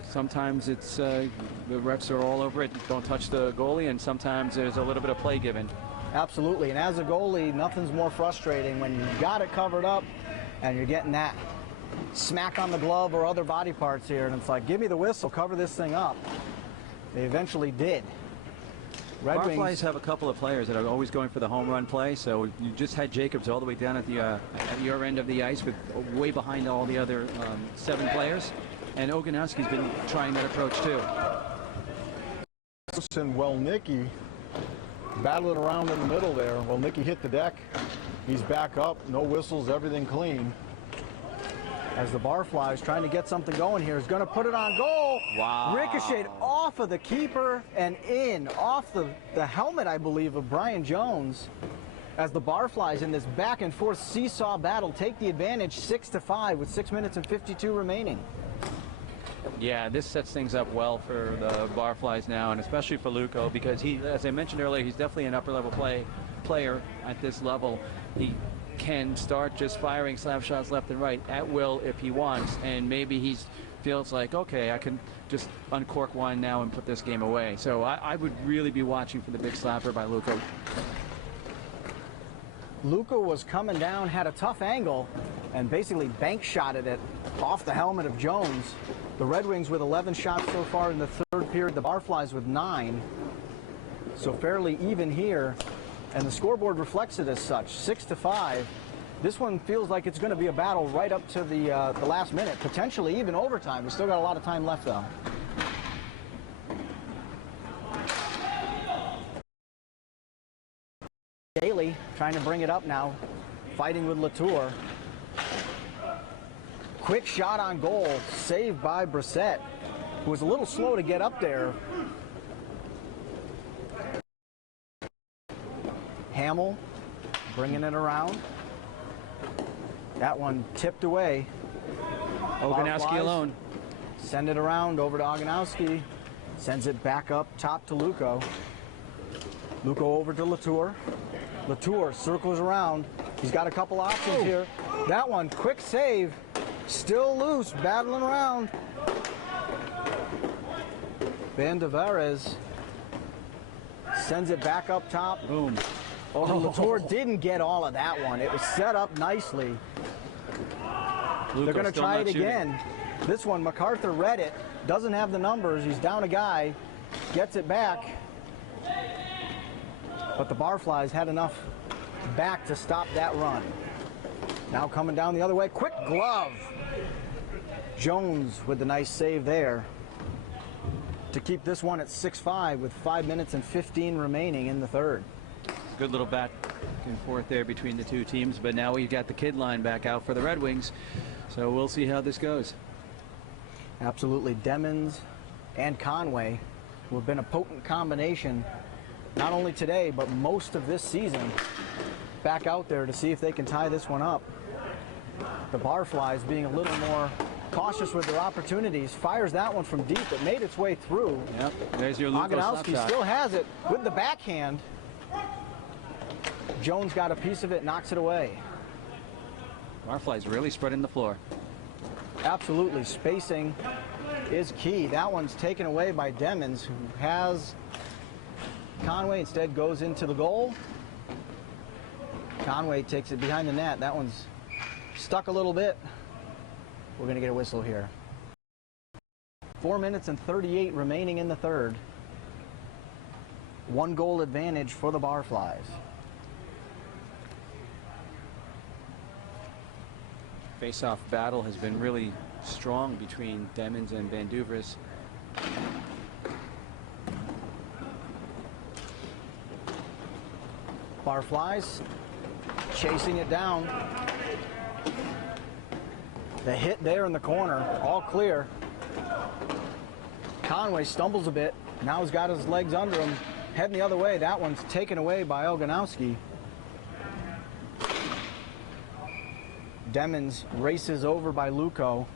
Sometimes it's the refs are all over it, don't touch the goalie, and sometimes there's a little bit of play given. Absolutely, and as a goalie, nothing's more frustrating when you've got it covered up and you're getting that smack on the glove or other body parts here, and it's like, give me the whistle, cover this thing up. They eventually did. Barflys have a couple of players that are always going for the home run play, so you just had Jacobs all the way down at your end of the ice, with way behind all the other 7 players, and Oganowski's been trying that approach too. And Welnicki battling around in the middle there. Welnicki hit the deck. He's back up, no whistles, everything clean. As the Barflys trying to get something going here, is going to put it on goal. Wow. Ricocheted off of the keeper and in, off the helmet, I believe, of Brian Jones. As the Barflys in this back and forth seesaw battle take the advantage 6-5 with 6 minutes and 52 remaining. Yeah, this sets things up well for the Barflys now, and especially for Luco, because he, as I mentioned earlier, he's definitely an upper level player at this level. He can start just firing slap shots left and right at will if he wants, and maybe he feels like, okay, I can just uncork one now and put this game away. So I would really be watching for the big slapper by Luco. Luco was coming down, had a tough angle, and basically bank shotted it off the helmet of Jones. The Red Wings with 11 shots so far in the third period, the Barflys with 9. So fairly even here. And the scoreboard reflects it as such, 6-5. This one feels like it's going to be a battle right up to the last minute, potentially even overtime. We still got a lot of time left, though. Daly trying to bring it up now, fighting with Latour. Quick shot on goal, saved by Brissett, who was a little slow to get up there. Hamill bringing it around. That one tipped away. Oganowski alone. Send it around over to Oganowski. Sends it back up top to Luco. Luco over to Latour. Latour circles around. He's got a couple options here. That one, quick save. Still loose, battling around. Van de Veres sends it back up top. Boom. Over Latour didn't get all of that one. It was set up nicely. They're going to try it again. This one, MacArthur read it. Doesn't have the numbers. He's down a guy. Gets it back. But the Barflys had enough back to stop that run. Now coming down the other way. Quick glove. Jones with the nice save there to keep this one at 6-5 with 5 minutes and 15 remaining in the third. Good little back and forth there between the two teams, but now we've got the kid line back out for the Red Wings, so we'll see how this goes. Absolutely. Demons and Conway, who have been a potent combination not only today but most of this season, back out there to see if they can tie this one up. The Barflys being a little more cautious with their opportunities. Fires that one from deep. It made its way through. Yep, there's your Luco slap Oganowski shot. still has it with the backhand. Jones got a piece of it, knocks it away. Barflys really spreading the floor. Absolutely. Spacing is key. That one's taken away by Demons, who has Conway. Instead goes into the goal. Conway takes it behind the net. That one's stuck a little bit. We're going to get a whistle here. 4 minutes and 38 remaining in the third. 1 goal advantage for the Barflys. Face-off battle has been really strong between Demons and Van Duvers. Barflys chasing it down. The hit there in the corner, all clear. Conway stumbles a bit. Now he's got his legs under him, heading the other way. That one's taken away by Oganowski. Demons races over by Luco.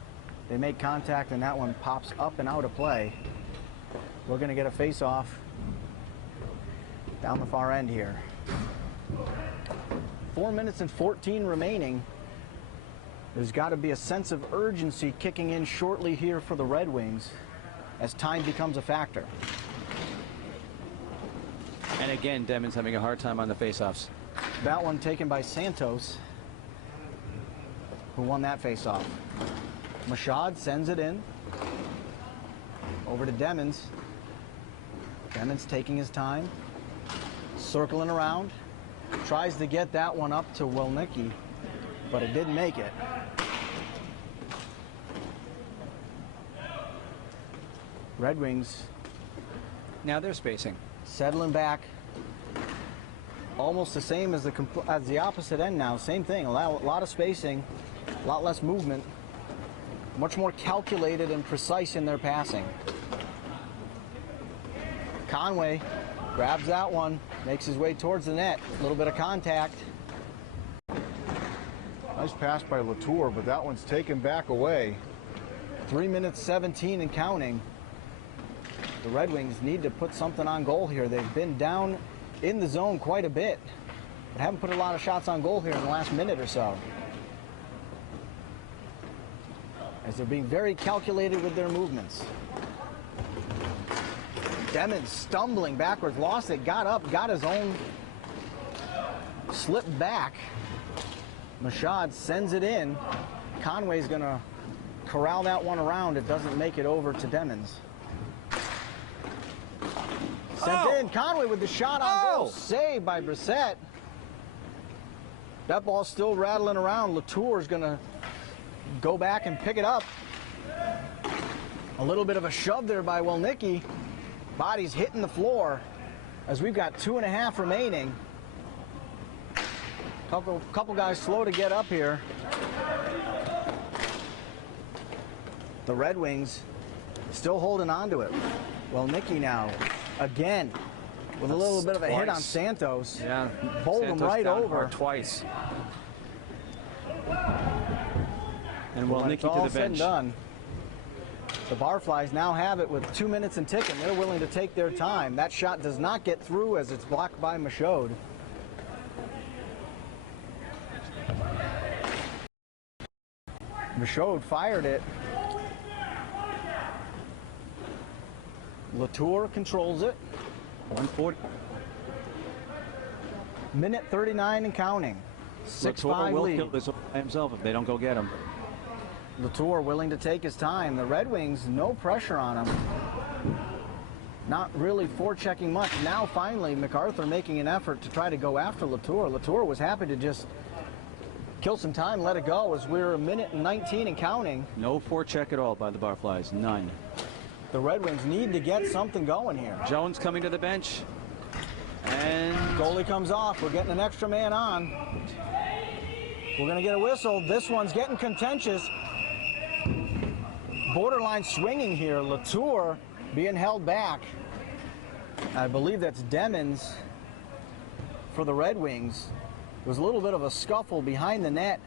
They make contact, and that one pops up and out of play. We're going to get a face-off down the far end here. 4 minutes and 14 remaining. There's got to be a sense of urgency kicking in shortly here for the Red Wings as time becomes a factor. And again, Demons having a hard time on the faceoffs. That one taken by Santos, who won that faceoff. Mashad sends it in. Over to Demons. Demons taking his time, circling around. Tries to get that one up to Welnicki, but it didn't make it. Red Wings Now they're spacing. settling back. Almost the same as the opposite end now. Same thing. A lot of spacing, a lot less movement. Much more calculated and precise in their passing. Conway grabs that one, makes his way towards the net. A little bit of contact. Nice pass by Latour, but that one's taken back away. 3 minutes 17 and counting. The Red Wings need to put something on goal here. They've been down in the zone quite a bit, but haven't put a lot of shots on goal here in the last minute or so. As they're being very calculated with their movements. Demons stumbling backwards, lost it, got up, got his own, slipped back. Mashad sends it in. Conway's gonna corral that one around. It doesn't make it over to Demons. Sent in. Conway with the shot on goal. Saved by Brissett. That ball's still rattling around. Latour's going to go back and pick it up. A little bit of a shove there by Welnicki. Body's hitting the floor as we've got 2.5 remaining. Couple guys slow to get up here. The Red Wings still holding on to it. Welnicki now, again, with a little bit of a hit on Santos. Yeah, bowled him right over. Twice. And When Welnicki it's all to the said and bench. done, the Barflys now have it with 2 minutes and ticking. They're willing to take their time. That shot does not get through as it's blocked by Michaud. Michaud fired it. Latour controls it. 140. Minute 39 and counting. 6-5 will lead. kill this by himself if they don't go get him. Latour willing to take his time. The Red Wings, no pressure on him. Not really forechecking much. Now finally, MacArthur making an effort to try to go after Latour. Latour was happy to just kill some time, let it go as we're a minute and 19 and counting. No forecheck at all by the Barflies. None. The Red Wings need to get something going here. Jones coming to the bench. And Goalie comes off. We're getting an extra man on. We're going to get a whistle. This one's getting contentious. Borderline swinging here. Latour being held back. I believe that's Demons for the Red Wings. There was a little bit of a scuffle behind the net.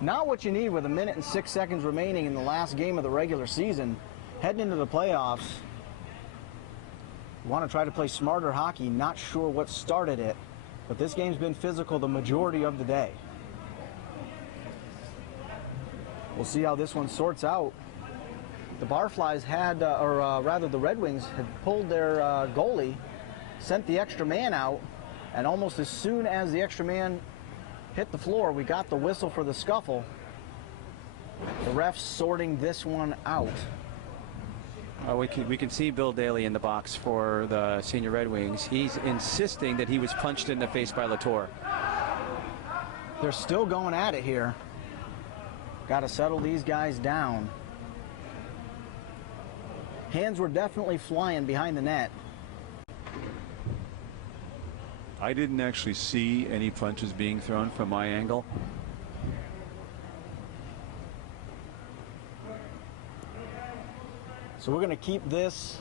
Not what you need with 1 minute and 6 seconds remaining in the last game of the regular season. Heading into the playoffs. You want to try to play smarter hockey. Not sure what started it, but this game's been physical the majority of the day. We'll see how this one sorts out. The Barflies had, rather the Red Wings had pulled their goalie, sent the extra man out, and almost as soon as the extra man hit the floor, we got the whistle for the scuffle. The refs sorting this one out. we can see Bill Daly in the box for the Senior Red Wings. He's insisting that he was punched in the face by Latour. They're still going at it here. Got to settle these guys down. Hands were definitely flying behind the net. I didn't actually see any punches being thrown from my angle. So we're going to keep this,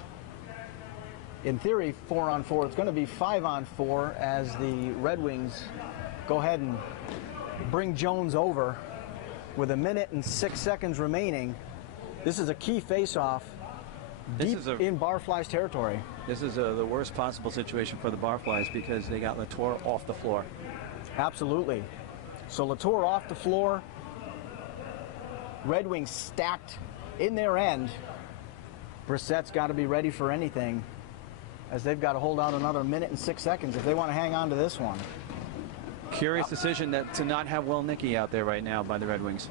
in theory, 4-on-4. It's going to be 5-on-4 as the Red Wings go ahead and bring Jones over with 1 minute and 6 seconds remaining. This is a key face-off deep in Barfly's territory. This is the worst possible situation for the Barflies because they got Latour off the floor. Absolutely. So Latour off the floor. Red Wings stacked in their end. Brissett's got to be ready for anything, as they've got to hold out another minute and 6 seconds if they want to hang on to this one. Curious decision to not have Will Nicky out there right now by the Red Wings.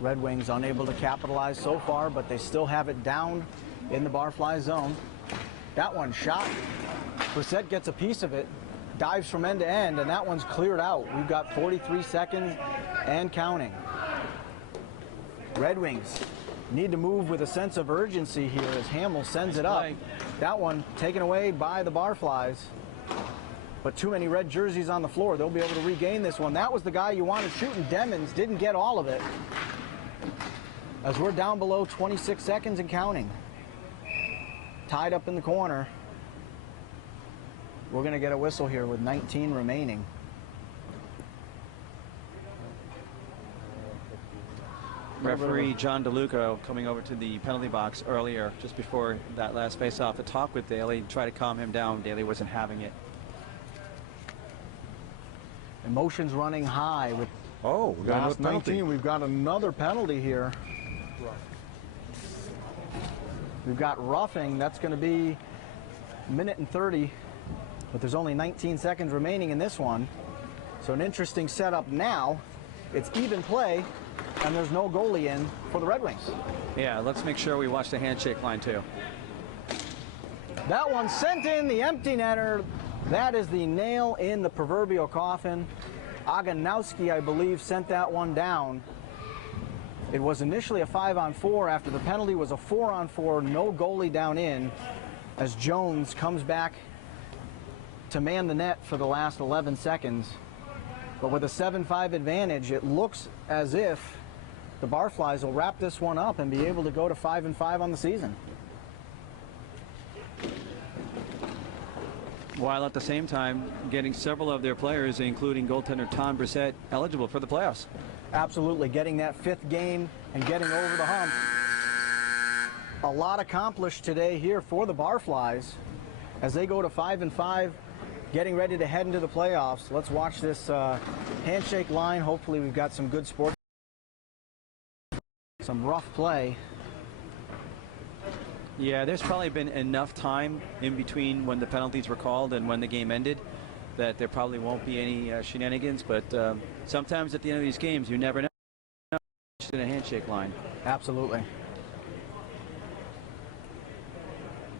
Red Wings unable to capitalize so far, but they still have it down in the Barflys zone. That one shot. Brissett gets a piece of it, dives from end to end, and that one's cleared out. We've got 43 seconds and counting. Red Wings need to move with a sense of urgency here as Hamill sends it up. That one taken away by the Barflys. But too many red jerseys on the floor. They'll be able to regain this one. That was the guy you wanted shooting. Demons didn't get all of it, as we're down below 26 seconds and counting. Tied up in the corner. We're going to get a whistle here with 19 remaining. Referee John DeLuca coming over to the penalty box earlier, just before that last face-off, to talk with Daly, try to calm him down. Daly wasn't having it. Emotions running high with We got last 19. We've got another penalty here. We've got roughing. That's going to be a minute and 30, but there's only 19 seconds remaining in this one. So an interesting setup now. It's even play, and there's no goalie in for the Red Wings. Yeah, let's make sure we watch the handshake line too. That one sent in the empty netter. That is the nail in the proverbial coffin. Aganowski, I believe, sent that one down. It was initially a 5-on-4. After the penalty was a 4-on-4, no goalie down in, as Jones comes back to man the net for the last 11 seconds. But with a 7-5 advantage, it looks as if the Barflys will wrap this one up and be able to go to 5-5 on the season. While at the same time getting several of their players, including goaltender Tom Brissett, eligible for the playoffs. Absolutely, getting that 5th game and getting over the hump. A lot accomplished today here for the Barflys as they go to 5-5, getting ready to head into the playoffs. Let's watch this handshake line. Hopefully we've got some good sports, some rough play. Yeah, there's probably been enough time in between when the penalties were called and when the game ended that there probably won't be any shenanigans, but sometimes at the end of these games you never know in a handshake line. Absolutely.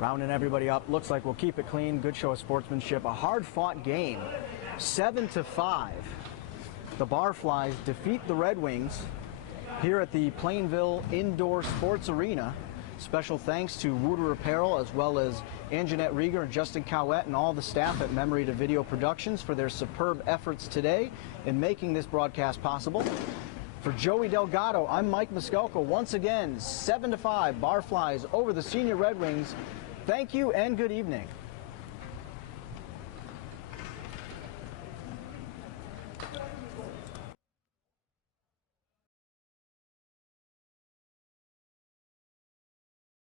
Rounding everybody up. Looks like we'll keep it clean. Good show of sportsmanship. A hard-fought game. 7-5. The Barflys defeat the Red Wings here at the Plainville Indoor Sports Arena. Special thanks to Wooter Apparel, as well as Anjanette Rieger and Justin Caouette and all the staff at Memory to Video Productions for their superb efforts today in making this broadcast possible. For Joey Delgado, I'm Mike Maiscalco. Once again, 7-5 Barflys over the Senior Red Wings. Thank you and good evening.